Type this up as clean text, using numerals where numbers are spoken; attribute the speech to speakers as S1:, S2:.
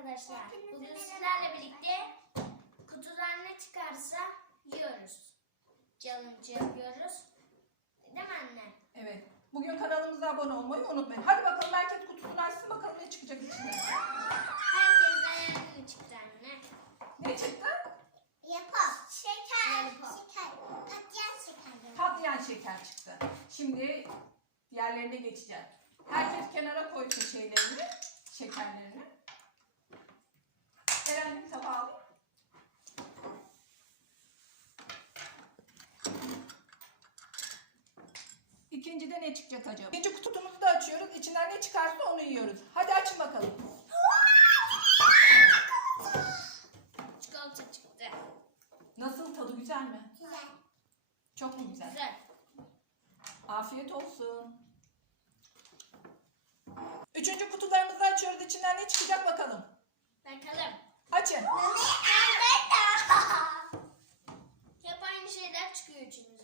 S1: arkadaşlar. Bugün sizlerle birlikte kutudan ne çıkarsa yiyoruz. Challenge yapıyoruz. Değil mi anne?
S2: Evet. Bugün kanalımıza abone olmayı unutmayın. Hadi bakalım herkes kutusunu açsın bakalım ne çıkacak içinden.
S1: Herkesten ne çıktı anne?
S2: Ne çıktı?
S1: Şeker.
S2: Patlayan şeker çıktı. Şimdi diğerlerine geçeceğiz. Herkes kenara koysun şeylerini, şekerlerini. Eren bir tabağı alayım. İkincide ne çıkacak acaba? İkinci kutumuzu da açıyoruz. İçinden ne çıkarsa onu yiyoruz. Hadi açın bakalım.
S1: Çikolata çıktı.
S2: Nasıl, tadı güzel mi?
S3: Güzel.
S2: Çok mu güzel?
S1: Güzel.
S2: Afiyet olsun. Üçüncü kutularımızı açıyoruz. İçinden ne çıkacak bakalım.
S1: Bakalım.
S2: Açın.
S1: Hep aynı şeyler çıkıyor içinden.